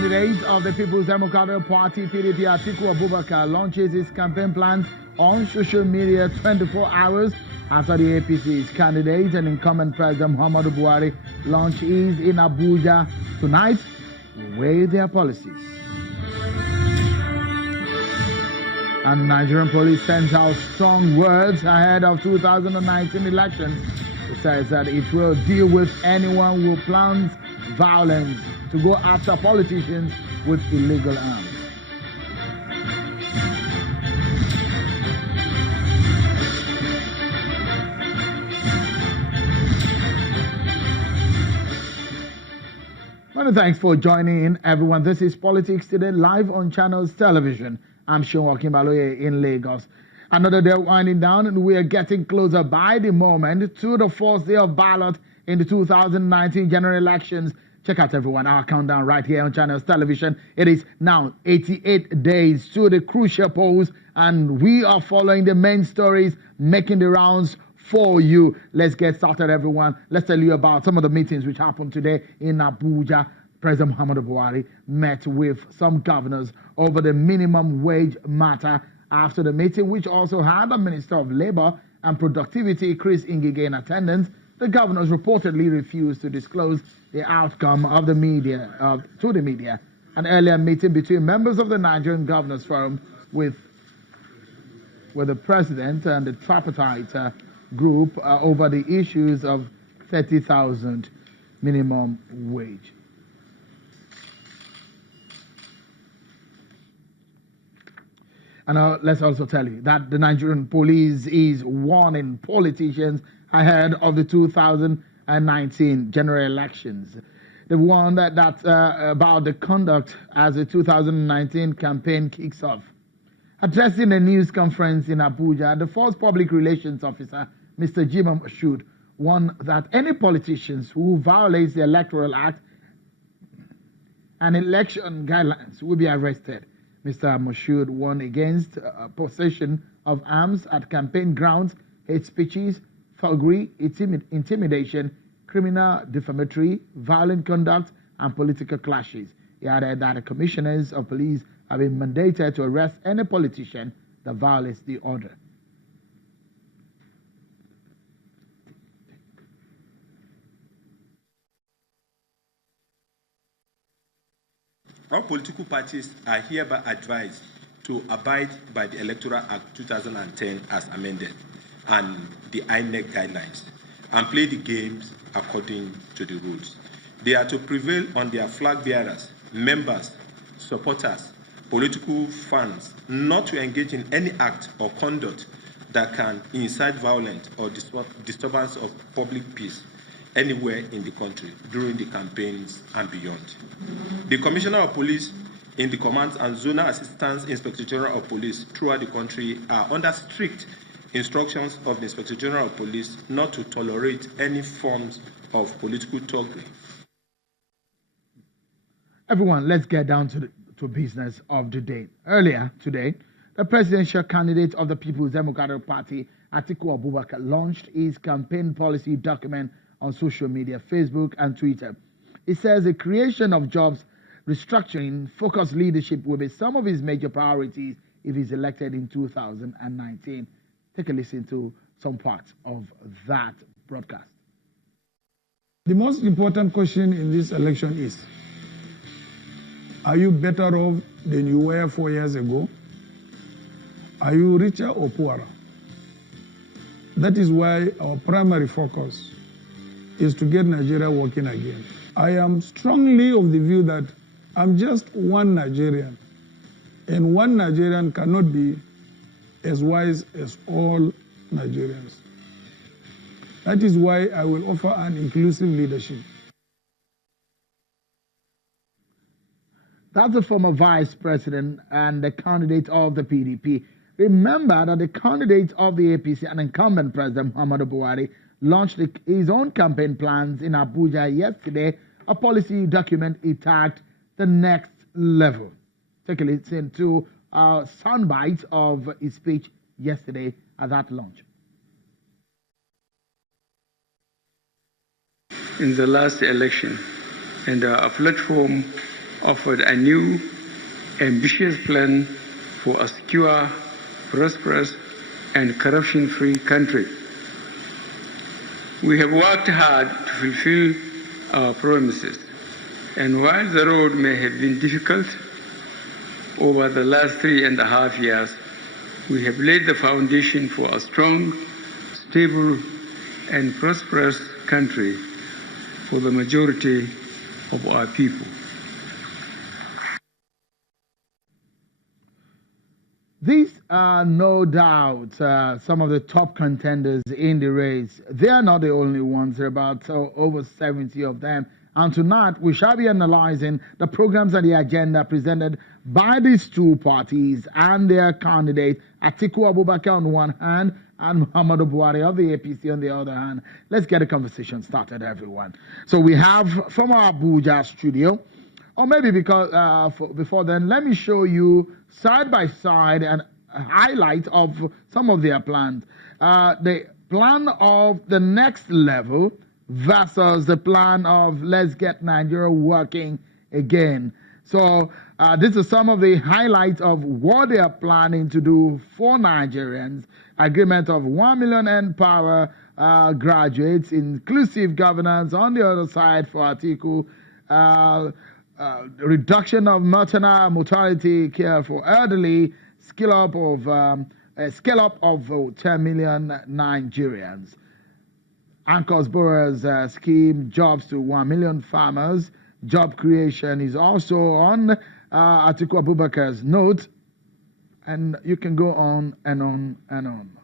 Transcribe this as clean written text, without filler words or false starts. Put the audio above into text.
candidate of the People's Democratic Party, PDP, Atiku Abubakar, launches his campaign plans on social media 24 hours after the APC's candidate and incumbent President Muhammadu Buhari launch his in Abuja tonight with their policies. And Nigerian police sent out strong words ahead of 2019 elections. It says that it will deal with anyone who plans violence to go after politicians with illegal arms. Many thanks for joining in, everyone. This is Politics Today, live on Channels Television. I'm Sean Wakimbaloye in Lagos. Another day winding down, and we are getting closer by the moment to the fourth day of ballot in the 2019 general elections. Check out, everyone, our countdown right here on Channels Television. It is now 88 days to the crucial polls, and we are following the main stories, making the rounds for you. Let's get started, everyone. Let's tell you about some of the meetings which happened today in Abuja. President Muhammadu Buhari met with some governors over the minimum wage matter. After the meeting, which also had the Minister of Labour and Productivity, Chris Ngige, in attendance, the governors reportedly refused to disclose the outcome of the media to the media. An earlier meeting between members of the Nigerian Governors Forum with the president and the tripartite group over the issues of 30,000 minimum wage. And let's also tell you that the Nigerian police is warning politicians ahead of the 2019 general elections. They warned that about the conduct as the 2019 campaign kicks off. Addressing a news conference in Abuja, the first public relations officer, Mr. Jimam Ashud, warned that any politicians who violate the Electoral Act and election guidelines will be arrested. Mr. Moshood warned against possession of arms at campaign grounds, hate speeches, thuggery, intimidation, criminal, defamatory, violent conduct, and political clashes. He added that the commissioners of police have been mandated to arrest any politician that violates the order. All political parties are hereby advised to abide by the Electoral Act 2010 as amended and the INEC guidelines and play the games according to the rules. They are to prevail on their flag bearers, members, supporters, political fans, not to engage in any act or conduct that can incite violence or disturbance of public peace anywhere in the country during the campaigns and beyond. The Commissioner of Police in the Command and Zonal Assistant Inspector General of Police throughout the country are under strict instructions of the Inspector General of Police not to tolerate any forms of political thuggery. Everyone, let's get down to business of the day. Earlier today, the presidential candidate of the People's Democratic Party, Atiku Abubakar, launched his campaign policy document on social media, Facebook and Twitter. It says the creation of jobs, restructuring, focused leadership will be some of his major priorities if he's elected in 2019. Take a listen to some parts of that broadcast. The most important question in this election is, are you better off than you were 4 years ago? Are you richer or poorer? That is why our primary focus is to get Nigeria working again. I am strongly of the view that I'm just one Nigerian, and one Nigerian cannot be as wise as all Nigerians. That is why I will offer an inclusive leadership. That's the former vice president and the candidate of the PDP. Remember that the candidate of the APC and incumbent President Muhammadu Buhari launched his own campaign plans in Abuja yesterday, a policy document he tagged the next level. Take a listen to a soundbite of his speech yesterday at that launch. In the last election, and our platform offered a new, ambitious plan for a secure, prosperous, and corruption-free country. We have worked hard to fulfill our promises, and while the road may have been difficult over the last 3.5 years, we have laid the foundation for a strong, stable, and prosperous country for the majority of our people. These are no doubt some of the top contenders in the race. They are not the only ones. There are about over 70 of them. And tonight we shall be analyzing the programs and the agenda presented by these two parties and their candidate, Atiku Abubakar on one hand and Muhammadu Buhari of the APC on the other hand. Let's get the conversation started, everyone. So we have from our Abuja studio, or maybe because before then, let me show you side by side and a highlight of some of their plans. The plan of the next level versus the plan of let's get Nigeria working again. So these are some of the highlights of what they are planning to do for Nigerians. Agreement of 1 million N-Power graduates, inclusive governance on the other side for Atiku, reduction of maternal mortality care for elderly, scale up of 10 million Nigerians. Anchors borrowers scheme, jobs to 1 million farmers. Job creation is also on Atiku Abubakar's note, and you can go on and on and on.